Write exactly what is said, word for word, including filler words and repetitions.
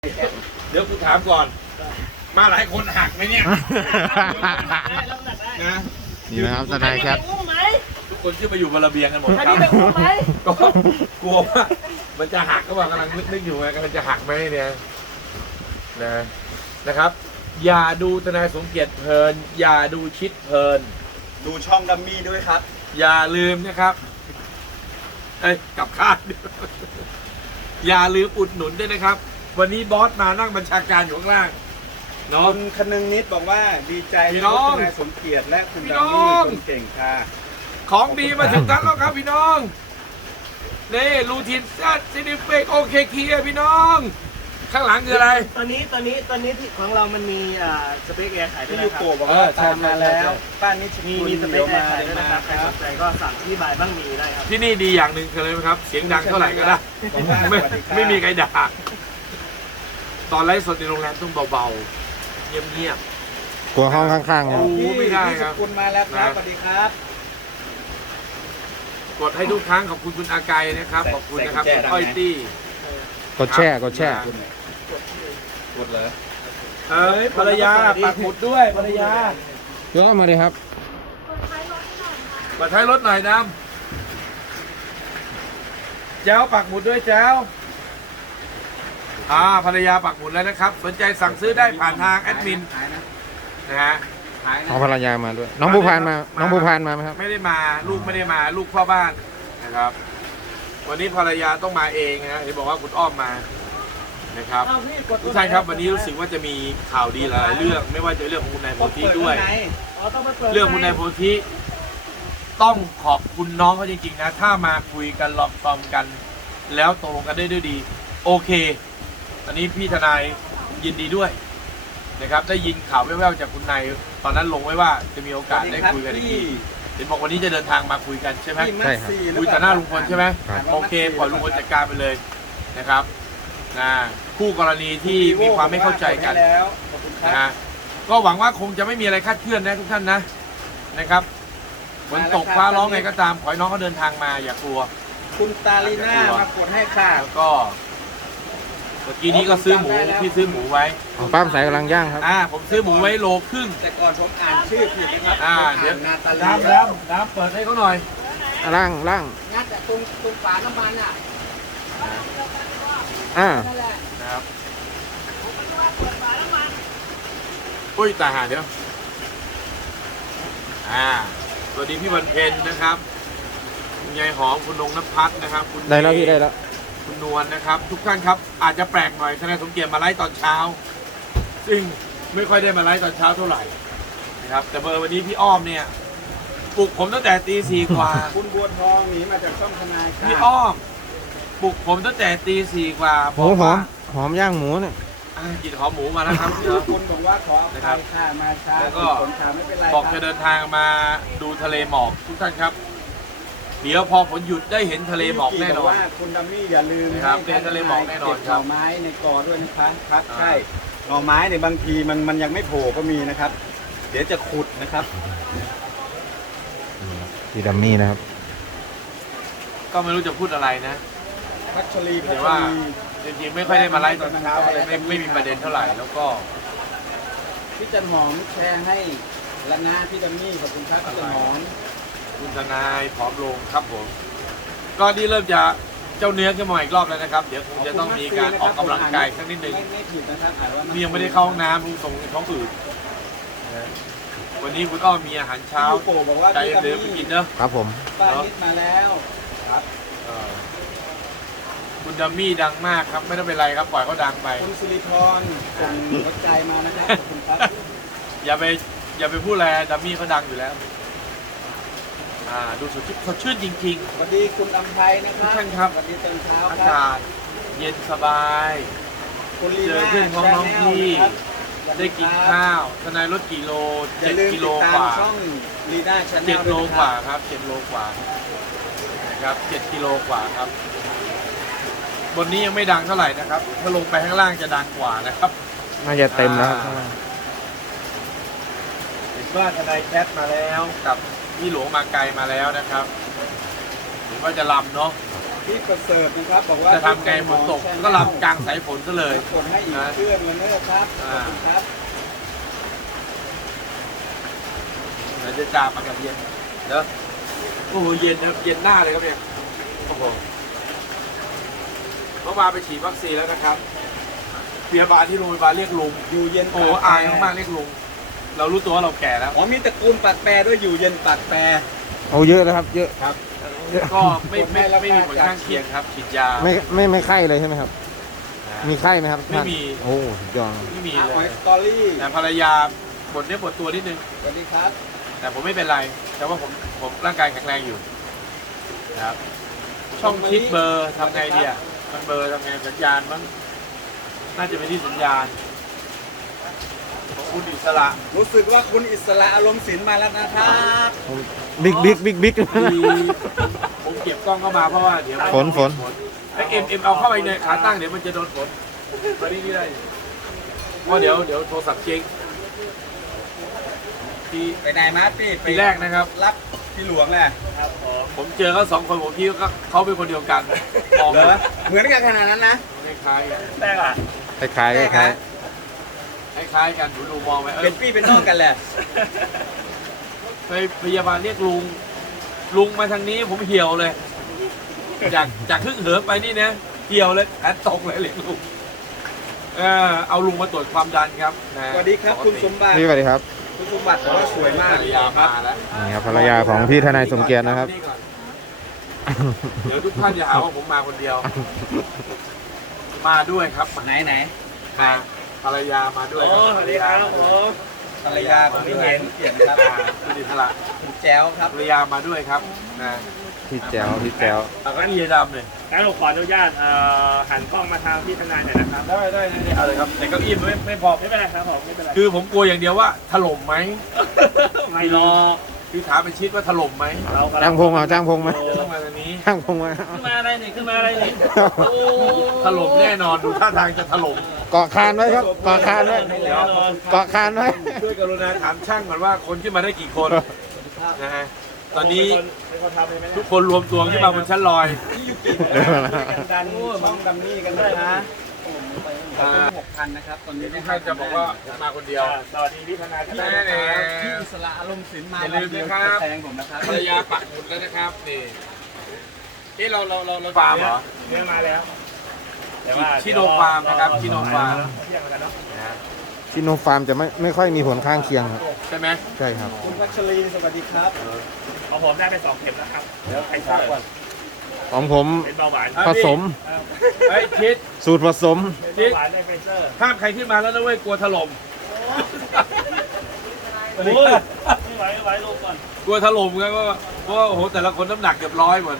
เดี๋ยวกูถามก่อนมาหลายคนหักไหมเนี่ยนะนี่นะครับทนายแคททุกคนขึ้นมาอยู่บนระเบียงกันหมดครับก็กลัวว่ามันจะหักก็ว่ากำลังนึกๆอยู่ไงกำลังจะหักไหมเนี่ยนะนะครับ อย่าดูทนายสมเกียรติเพลินอย่าดูชิดเพลินดูช่องดัมมี่ด้วยครับอย่าลืมนะครับเอ้ยกลับข้างอย่าลืมอุดหนุนด้วยนะครับวันนี้บอสมานั่งบัญชาการอยู่ข้างล่างเนาะคุณคนึงนิดบอกว่าดีใจที่ทนายสมเกียรติและคุณดัมมี่คนเก่งค่ะของดีมาถึงท่านแล้วครับพี่น้องนี่รูทีนซัดซินิเฟกโอเคเคลียร์พี่น้องข้างหลังคืออะไรตอนนี้ตอนนี้ตอนนี้ที่ของเรามันมีอ่าสเปคแอร์ขายด้วยพี่ยูนะครับโกะบอกว่าตามมาแล้วป้านนิชมีคุณมีสเปเดี๋ยคว แอมาร์ขายด้วยมานะครับใครคสรับนใจก็สั่งที่บายบ้างมีได้ครับที่นี่ดีอย่างหนึ่งคืออะไรไหมครับเสียงดังเท่าไหร่ก็ได้ไม่ไม่มีใครด่าตอนไลฟ์สดในโรงแรมต้องเบาๆเงียบกลัวห้องข้างๆๆนะโอ้ไม่ได้ครับคุณมาแล้วครับสวัสดีครับกดให้ทุกครั้งขอบคุณคุณอากายนะครับขอบคุณนะครับคุณอ้อยตี้กดแช่กดแช่กดเลยเอ้ยภรรยาปักหมุดด้วยภรรยายกมาเลยครับเปิดท้ายรถหน่อยดำแจ้วปักหมุดด้วยแจ้วอ่าภรรยาปักหมุดแล้วนะครับสนใจสั่งซื้อได้ผ่านทางแอดมินนะฮะเอาภรรยามาด้วยน้องภูพานมาน้องภูพานมาไหมครับไม่ได้มาลูกไม่ได้มาลูกพ่อบ้านนะครับวันนี้ภรรยาต้องมาเองนะเห็นบอกว่าคุณอ้อมมานะครับทุกท่านครับวันนี้รู้สึกว่าจะมีข่าวดีหลายเรื่องไม่ว่าจะเรื่องของคุณนายโพธิด้วยเรื่องคุณนายโพธิต้องขอบคุณน้องเขาจริงๆนะถ้ามาคุยกันลองฟอมกันแล้วตกลงกันได้ด้วยดีโอเคอันนี้พี่ทนายยินดีด้วยนะครับได้ยินข่าวแว่วๆจากคุณนายตอนนั้นลงไว้ว่าจะมีโอกาสได้คุยกันอีกทีเห็นบอกวันนี้จะเดินทางมาคุยกันใช่ไหมใช่ครับคุยต่อหน้าลุงพลใช่ไหมโอเคปล่อยลุงพลจัดการไปเลยนะครับนะคู่กรณีที่มีความไม่เข้าใจกันนะฮะก็หวังว่าคงจะไม่มีอะไรคาดเคลื่อนนะทุกท่านนะนะครับฝนตกฟ้าร้องไงก็ตามขอให้น้องเขาเดินทางมาอย่ากลัวคุณตาลีน่ามากดให้ค่ะแล้วก็เมื่อกี้นี้ก็ซื้อหมูพี่ซื้อหมูไว้ของป้ามสายกำลังย่างครับอ่าผมซื้อหมูไว้โลครึ่งแต่ก่อนผมอ่านชื่อผิดนะครับอ่าเดี๋ยวน้ำแล้วน้ำเปิดให้เขาหน่อยล่างล่างงัดแต่ตรงตรงฝาน้ำมันอ่ะอ่านะครับอุ้ยตายหาเดี๋ยวอ่าสวัสดีพี่วันเพ็ญนะครับคุณยายหอมคุณนงนภัสนะครับคุณได้แล้วพี่ได้แล้วคุณนวลนะครับทุกท่านครับอาจจะแปลกหน่อยทนายสมเกียรติมาไลฟ์ตอนเช้าซึ่งไม่ค่อยได้มาไลฟ์ตอนเช้าเท่าไหร่นะครับแต่เบอร์วันนี้พี่อ้อมเนี่ยปลุกผมตั้งแต่ตีสี่กว่าคุณบัวทองหนีมาจากช่องทนายพี่อ้อมปลุกผมตั้งแต่ตีสี่กว่าหอมหอมหอมย่างหมูเนี่ยกินหอมหมูมาแล้วครับคุณบอกว่าขอนะครับค่ะมาช้าแล้วก็ไม่เป็นไรบอกจะเดินทางมาดูทะเลหมอกทุกท่านครับเดี๋ยวพอฝนหยุดได้เห็นทะเลหมอกแน่นอนคุณดัมมี่อย่าลืมนะครับเห็นทะเลหมอกแน่นอนครับหน่อไม้ในกอด้วยนะครับครับใช่หน่อไม้ในบางทีมันมันยังไม่โผล่ก็มีนะครับ เดี๋ยวจะขุดนะครับพี่ดัมมี่นะครับก็ไม่รู้จะพูดอะไรนะพัชรีแต่ว่าจริงๆไม่ค่อยได้มาไลฟ์ตอนเช้าอะไรไม่ไม่มีประเด็นเท่าไหร่แล้วก็พี่จันหอมแชร์ให้ละนะพี่ดัมมี่ขอบคุณครับพี่จันหอมคุณทนายผอมลงครับผมก็นี่เริ่มจะเจ้าเนื้อขึ้นมาอีกรอบแล้วนะครับเดี๋ยวคงจะต้องมีการออกกำลังกายสักนิดหนึ่งนี่ยังไม่ได้เข้าห้องน้ำลุงตรงท้องอืดวันนี้คุณอ้อมมีอาหารเช้าใจเดิมไปกินเนอะครับผมป้านิดมาแล้วครับคุณดัมมี่ดังมากครับไม่ต้องเป็นไรครับปล่อยเขาดังไปคุณสิริพรส่งหัวใจมานะครับขอบคุณครับอย่าไปอย่าไปพูดอะไรดัมมี่เขาดังอยู่แล้วอ่าดูสดชื่นสดชื่นจริงๆสวัสดีคุณอำไพนะครับท่านครับสวัสดีตอนเช้าอากาศเย็นสบายเจอเพื่อนของน้องพี่ได้กินข้าวทนายลดกี่โลเจ็ดกิโลกว่าเจ็ดโลกว่าครับเจ็ดโลกว่านะครับเจ็ดกิโลกว่าครับบนนี้ยังไม่ดังเท่าไหร่นะครับถ้าลงไปข้างล่างจะดังกว่านะครับน่าจะเต็มแล้วเห็นว่าทนายแคทมาแล้วกับพี่หลวงมาไกลมาแล้วนะครับเห็นว่าจะลำเนาะพี่ประเสริฐนะครับบอกว่าจะทำไงฝนตกก็ลำกลางสายฝนซะเลยกดให้อีกเครื่องเลยนะครับอ่าครับเดี๋ยวจะจามอากาศเย็นเด้อโอ้โหเย็นนะเย็นหน้าเลยครับเนี่ยโอ้โหเมื่อวานไปฉีดวัคซีนแล้วนะครับพยาบาลที่โรงพยาบาลเรียกลุงอยู่เย็นโอ้โหอายมากๆเรียกลุงเรารู้ตัวว่าเราแก่แล้วอ๋อมีตระกูลปากแปรด้วยอยู่เย็นปากแปรโอ้เยอะแล้วครับ เยอะครับก็ไม่ไม่ไม่มีผลข้างเคียงครับฉีดยาไม่ไม่ไม่ไข้เลยใช่ไหมครับ มีไข้ไหมครับไม่มีโอ้สุดยอดไม่มีอ่ะเลหอยยสตอรี่แต่ภรรยาปวดเนื้อปวดตัวนิดนึงสวัสดีครับแต่ผมไม่เป็นไร แต่ว่าผมผมร่างกายแข็งแรงอยู่นะครับช่องคิดเบอร์ทำไงดีอ่ะมันเบอร์ทำไงสัญญาณมั้งน่าจะเป็นที่สัญญาณของคุณอิสระรู้สึกว่าคุณอิสระอารมณ์ศิลป์มาแล้วนะครับบิ๊กบิ๊กบิ๊กบิ๊กที่ผมเก็บกล้องเข้ามาเพราะว่าเดี๋ยวฝนฝนไอเอ็มเอ็มเอาเข้าไปในขาตั้งเดี๋ยวมันจะโดนฝนมานี่นี่ได้เพราะเดี๋ยวเดี๋ยวโทรศัพท์เจ๊งที่ไปไหนมาพี่ไปทีแรกนะครับรับพี่หลวงแหละครับผมผมเจอเขาสองคนผมคิดว่าเขาเป็นคนเดียวกันมองเหรอเหมือนกันขนาดนั้นนะคล้ายๆกันแรกอ่ะคล้ายคล้ายคล้ายคล้ายๆกันดูดูมองไปเอเป็อนพี่เป็นน้องกันแหละไปพยาบาลเรียกลุง ลุงมาทางนี้ผมเหี่ยวเลย จากจากครึ่งเหินไปนี่นะเหี่ยวเลยแขนตกเลยเรียกลุงเออเอาลุงมาตรวจความดันครับนะสวัสดีครับคุณสมบัติพี่สวัสดีครับคุณสมบัติบอกว่าสวยมากภรรยามาแล้วนี่ครับภรรยาของพี่ทนายสมเกียรตินะครับเดี๋ยวทุกท่านจะหาว่าผมมาคนเดียว มาด้วยครับไหนไหนมาภรรยามาด้วยโอ้สวัสดีครับผมภรรยาของพี่เห็นเกียรตินะครับอ่าคุณอิสระคุณแจ้วครับภรรยามาด้วยครับนะพี่แจ๋วพี่แจ๋วเอาก็อีดำเลยงั้นผมขออนุญาตเอ่อหันกล้องมาทางพี่ทนายหน่อยนะครับได้ได้ได้เอาเลยครับแต่เก้าอี้ไม่ไม่พอไม่เป็นไรครับผมไม่เป็นไรคือผมกลัวอย่างเดียวว่าถล่มไหมไม่รอคือถามเป็นชิดว่าถล่มไหมเรากำลัจ้างพงเอาจ้างพงไหมต้องมาตรงนี้จ้างพงไหมขึ้นมาอะไรนี่ขึ้นมาอะไรนี่โอ้ถล่มแน่นอนดูท่าทางจะถล่มเกาะคานไว้ครับเกาะคานไว้แน่นอนเกาะคานไว้ช่วยกรุณาถามช่างก่อนว่าคนขึ้นมาได้กี่คนนะฮะตอนนี้เป็นคนทำเลยไหมทุกคนรวมตัวขึ้นมาบนชั้นลอยพี่ยุกิเดี๋ยวนะดันช่องดัมมี่กันด้วยนะขอบคุณหกพันนะครับ ตอนนี้ทุกท่านจะบอกว่าผมมาคนเดียวอ่าสวัสดีพี่ทนายที่แน่ได้แน่พี่อิสระอารมณ์ศิลป์มาอย่าลืมนะครับแซงผมนะครับภรรยาปักหมุดแล้วนะครับนี่เอ๊ะเราเราเราเราฟาร์มเหรอเนื้อมาแล้วแต่ว่าชิโนฟาร์มนะครับชิโนฟาร์มเที่ยงกันเนาะชิโนฟาร์มจะไม่ไม่ค่อยมีผลข้างเคียงครับใช่ไหมใช่ครับคุณพัชรีสวัสดีครับของผมได้ไปสองเข็มแล้วครับเดี๋ยวใครทราบก่อนของผมเป็นเบาหวานผสมเฮ้ยชิดสูตรผสมเป็นเบาหวานในไฟเซอร์ห้ามใครขึ้นมาแล้วนะเว้ยกลัวถล่มโอ้ยไม่ไหวไม่ไหวลงก่อนกลัวถล่มไงว่าเพราะว่าโอ้โหแต่ละคนน้ำหนักเกือบร้อยหมด